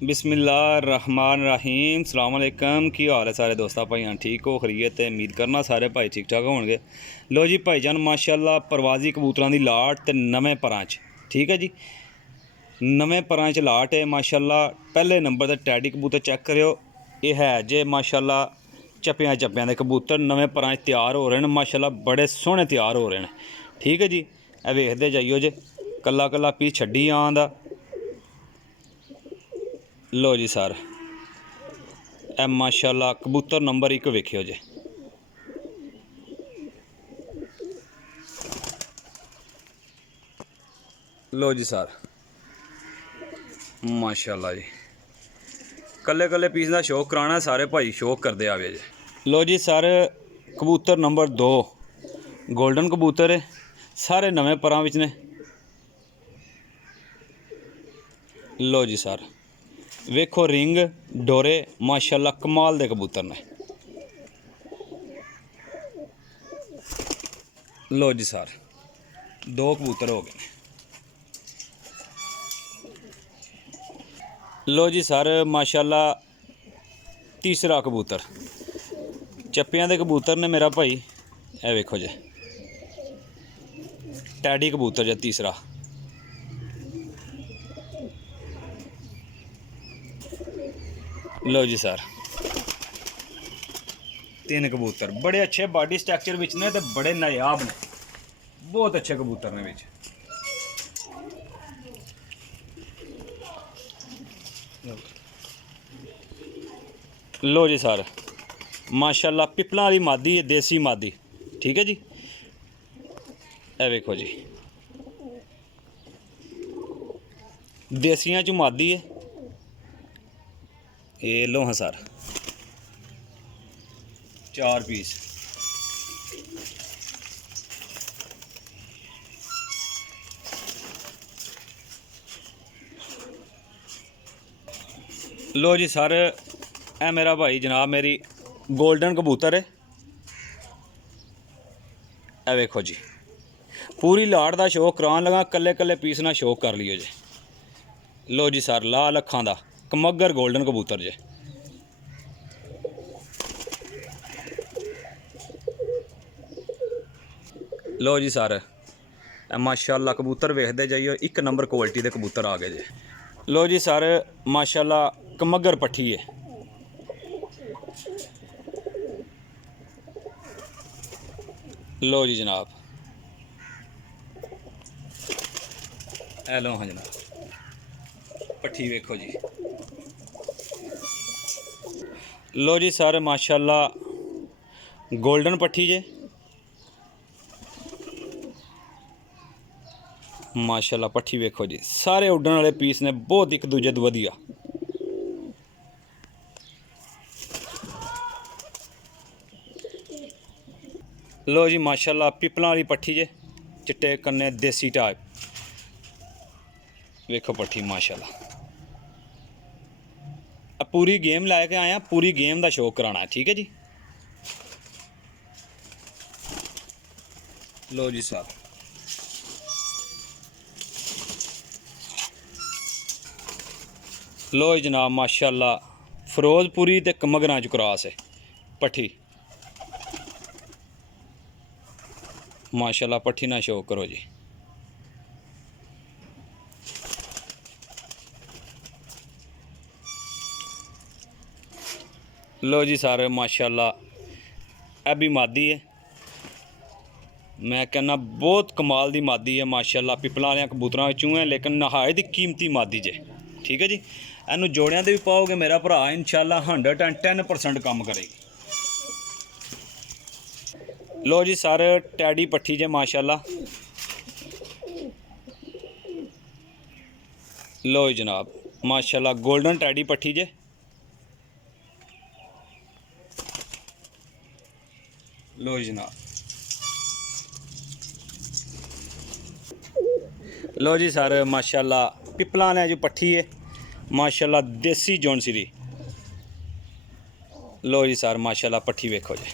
बिस्मिल्लाहिर्रहमानिर्रहीम अस्सलाम वालेकुम। की हाल है सारे दोस्तों भाइयों, ठीक हो खरीत ते उम्मीद करना सारे भाई ठीक ठाक होंगे। लो जी भाईजान, माशाल्लाह परवाजी कबूतरां दी लाट ते नवें परां च, ठीक है जी, नवें परां च लाट है माशाल्लाह। पहले नंबर ते टैडी कबूतर चेक करियो, यह है जे माशाल्लाह चप्पियां चप्पियां दे कबूतर नवें परां च तैयार हो रहे हैं माशाल्लाह, बड़े सोहने तैयार हो रहे हैं, ठीक है जी। ए वेखदे जाइयो जे कल्ला कल्ला पीस छड्डी आंदा। लो जी सर, ए माशाल्लाह कबूतर नंबर 1 वेखियो जे। लो जी सर, माशाल्लाह जी, कल्ले कल्ले पीस का शौक कराना सारे भाई शौक करते आवे जे। लो जी सर, कबूतर नंबर 2 गोल्डन कबूतर है, सारे नवें परां विच ने। लो जी सर, वेखो रिंग डोरे माशाल्लाह कमाल दे कबूतर ने। लो जी सर, 2 कबूतर हो गए। लो जी सर, माशाल्लाह तीसरा कबूतर चप्पियां दे कबूतर ने मेरा भाई, ए वेखो जे टैडी कबूतर जे तीसरा। लो जी सर, 3 कबूतर बड़े अच्छे बॉडी स्ट्रक्चर विच ने ते बड़े नायाब ने, बहुत अच्छे कबूतर ने विच। लो जी सर, माशाल्लाह पिपलां वाली मादी है, देसी मादी, ठीक है जी। ए वेखो जी, देसियां च मादी है, ये लो हाँ सर 4 पीस। लो जी सर, ए मेरा भाई जनाब मेरी गोल्डन कबूतर है, ए वेखो जी पूरी लाड़ का शौक करान लगा, कल्ले कल्ले पीस ना शौक कर लियो जे। लो जी सर, लाल अखां दा कमगर गोल्डन कबूतर जे। लो जी सर, माशाल्लाह कबूतर वेखदे जाइयो, 1 नंबर क्वालिटी के कबूतर आ गए जे। लो जी सर, माशाल्लाह कमगर पट्ठी है। लो जी जनाब, ए लो हाँ जनाब पट्ठी वेखो जी। लो जी सर, माशाल्लाह गोल्डन पट्ठी जे, माशाल्लाह पट्ठी वेखो जी, सारे उड्डण वाले पीस ने, बहुत एक दूजे तो वधिया। लो जी माशाल्लाह पिपलां वाली पट्ठी जे, चिट्टे कन्ने देसी टाइप, वेखो पट्ठी माशाल्लाह। पूरी गेम लैके आया, पूरी गेम का शौक कराना है, ठीक है जी। लो जी सर, लो जी जनाब, माशाल्लाह फिरोजपुरी ते कमगरां च क्रॉस है पट्ठी, माशाल्लाह पट्ठी ना शौक करो जी। लो जी सर, माशाल्लाह ए भी मादी है, मैं कहना बहुत कमाल दी मादी है माशाल्लाह, पिपलां वाले कबूतरां चों है, लेकिन नहायत कीमती मादी जे, ठीक है जी। इनू जोड़ियां दे भी पाओगे मेरा भरा, इंशाल्लाह 110% काम करेगी। लो जी सर, टैडी पट्ठी जे माशाल्लाह। लो जी जनाब, माशाल्लाह गोल्डन टैडी पट्ठी जे। लो जी जनाब, लो जी सर, माशाल्लाह पिपलां ने जो पट्ठी है माशाल्लाह, देसी जौनसिरी। लो जी सर, माशाल्लाह पट्ठी वेखो जी,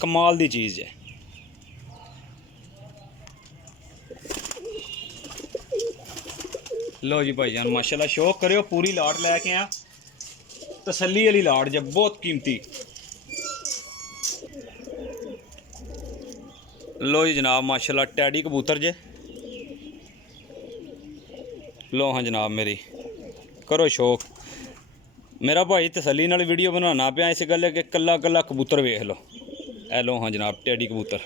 कमाल दी चीज़ है। लो जी भाईजान माशाल्लाह शौक करो पूरी लाट लैके आया, तसल्ली वाली लाट जब बहुत कीमती। लो जी जनाब माशाल्लाह टैडी कबूतर जे। लो हाँ जनाब मेरी करो शौक। मेरा भाई तसल्ली नाल वीडियो बनाना पाया इस गल कि कला कला कबूतर वेख लो। ए लो हाँ जनाब टैडी कबूतर।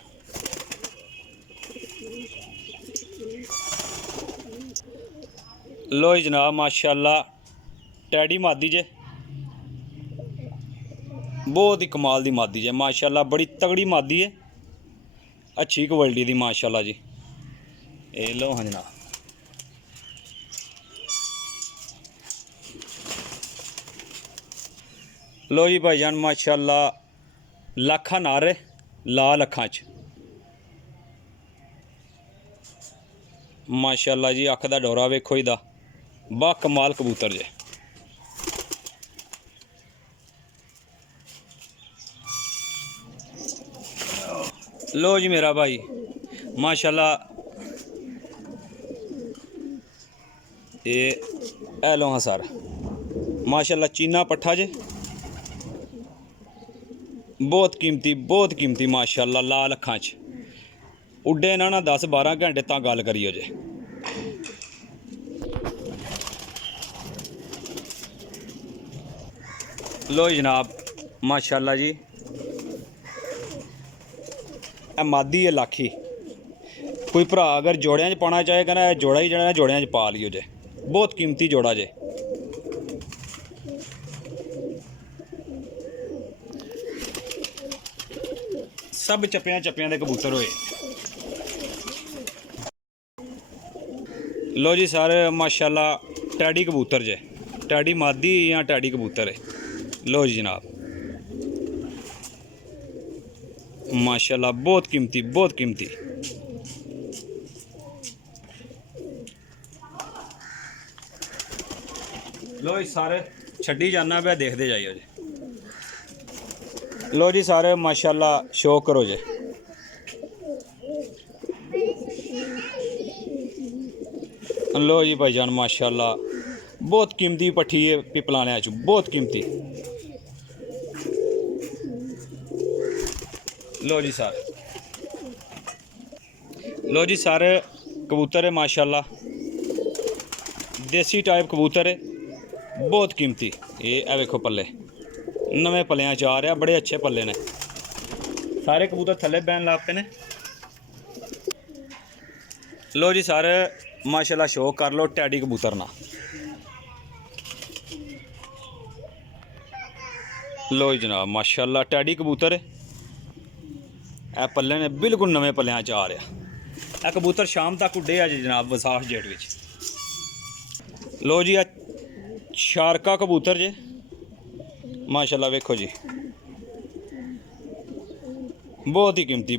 लो जी जनाब माशाल्लाह टैडी मादी जे, बहुत ही कमाल दी मादी जे माशाल्लाह, बड़ी तगड़ी मादी है, अच्छी क्वालिटी दी माशाल्लाह जी। ए लो हाँ जनाब। लो जी भाईजान माशाल्लाह लखा नारे लाल अखां च माशाल्लाह जी, अख दा डोरा वेखो इहदा, बा कमाल कबूतर जे। लो जी मेरा भाई माशाल्लाह ये लो हाँ सर माशाल्लाह चीना पट्ठा जे, बहुत कीमती माशाल्लाह लाल अखां च उड्डे ना 10-12 घंटे तां गल करियो जे। लो जनाब माशाल्लाह जी मादी है लाखी, कोई भरा अगर जोड़ियां च पाना चाहे कहना जोड़ा ही जड़ा जोड़ियां च पा लियो जे, बहुत कीमती जोड़ा जे। सब चप्पियां दे कबूतर होए। लो जी सर माशाल्लाह टैडी कबूतर जे, टैडी मादी या टैडी कबूतर है। लो जी जनाब माशाल्लाह बहुत कीमती। लो जी सारे छड्डी जाना पे देखते जाइयो जी। लो जी सारे माशाल्लाह शौक करो जे। लो जी भाईजान माशाल्लाह बहुत कीमती पट्ठी है पिपलाने च, बहुत कीमती। लो जी सर, लो जी सर कबूतर है माशाल्लाह, देसी टाइप कबूतर है, बहुत कीमती। ये वेखो पल्ले नवे पल्लियां च आ रहा, बड़े अच्छे पल्ले ने, सारे कबूतर थल्ले बैन लाते ने। लो जी सर माशाल्लाह शौक कर लो टैडी कबूतर ना। लो जी जनाब माशाल्लाह टैडी कबूतर ए पल्ले ने बिल्कुल नवे पल्लियां च आ रहा। ए कबूतर शाम तक उड्डे अज जनाब विसाख जेठ विच। लो जी शारका कबूतर जे माशाल्लाह वेखो जी, बहुत ही कीमती।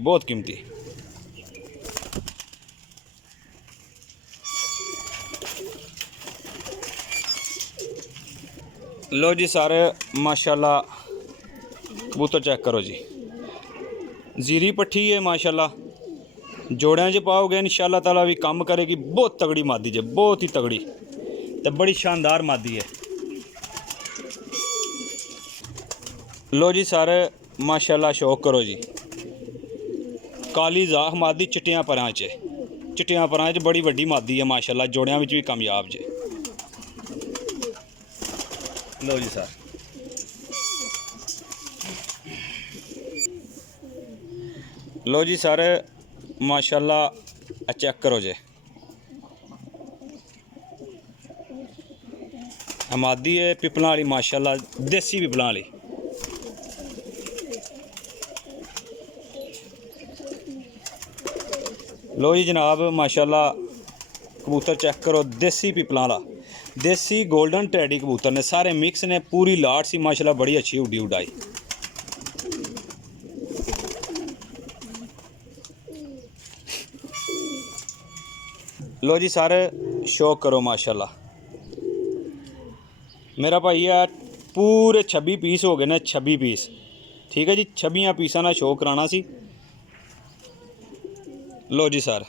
लो जी सारे माशाल्लाह कबूतर चेक करो जी, जीरी पट्ठी है माशाल्लाह, जोड़ियां च पाओगे इंशाल्लाह ताला भी काम करेगी, बहुत तगड़ी मादी जे, बहुत ही तगड़ी ते बड़ी शानदार मादी है। लो जी सारे माशाल्लाह शौक करो जी, काली जाख मादी चिट्टियां परां च बड़ी वड्डी मादी है माशाल्लाह, जोड़ियां विच भी कामयाब जे। लो जी सर लो जी सारे माशाल्लाह चेक करो जे, मादी है पिपलां वाली माशाल्लाह, देसी पिपलां वाली। लो जी जनाब माशाल्लाह कबूतर चेक करो, देसी पिपलां वाला, देसी गोल्डन टैडी कबूतर ने, सारे मिक्स ने, पूरी लाट सी माशाल्लाह, बड़ी अच्छी उड़ाई। लो जी सारे शौक करो माशाल्लाह। मेरा भाई है पूरे 26 पीस हो गए ने, 26 पीस, ठीक है जी, 26 पीसा ना शो कराना सी। लो जी सर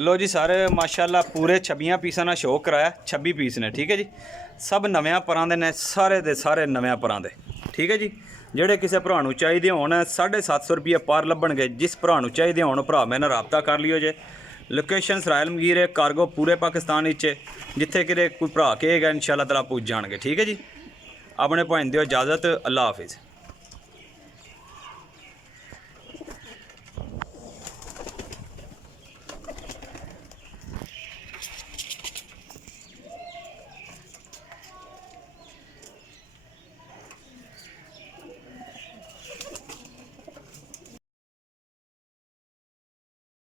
ਲੋ ਜੀ ਸਰ ਮਾਸ਼ਾਅੱਲਾ ਪੂਰੇ 26 ਪੀਸਾਂ ਨਾਲ ਸ਼ੋਅ ਕਰਾਇਆ 26 ਪੀਸ ਨੇ ਠੀਕ ਹੈ ਜੀ ਸਭ ਨਵਿਆਂ ਪਰਾਂ ਦੇ ਨੇ ਸਾਰੇ ਦੇ ਸਾਰੇ ਨਵਿਆਂ ਪਰਾਂ ਦੇ ਠੀਕ ਹੈ ਜੀ ਜਿਹੜੇ ਕਿਸੇ ਭਰਾ ਨੂੰ ਚਾਹੀਦੇ ਹੋਣ 750 ਰੁਪਏ ਪਰ ਲੱਭਣਗੇ ਜਿਸ ਭਰਾ ਨੂੰ ਚਾਹੀਦੇ ਹੋਣ ਭਰਾ ਮੇਰੇ ਨਾਲ ਰਾਬਤਾ ਕਰ ਲਿਓ ਜੇ ਲੋਕੇਸ਼ਨ ਸਰਾਇਲ ਮਗੀਰ ਹੈ ਕਾਰਗੋ ਪੂਰੇ ਪਾਕਿਸਤਾਨ ਵਿੱਚ ਜਿੱਥੇ ਕਿਤੇ ਕੋਈ ਭਰਾ ਕਹੇਗਾ ਇਨਸ਼ਾਅੱਲਾ ਤਾਲਾ ਪੁੱਜ ਜਾਣਗੇ ਠੀਕ ਹੈ ਜੀ ਆਪਣੇ ਭਾਈ ਦਿਓ ਇਜਾਜ਼ਤ ਅੱਲਾ ਹਾਫਿਜ਼।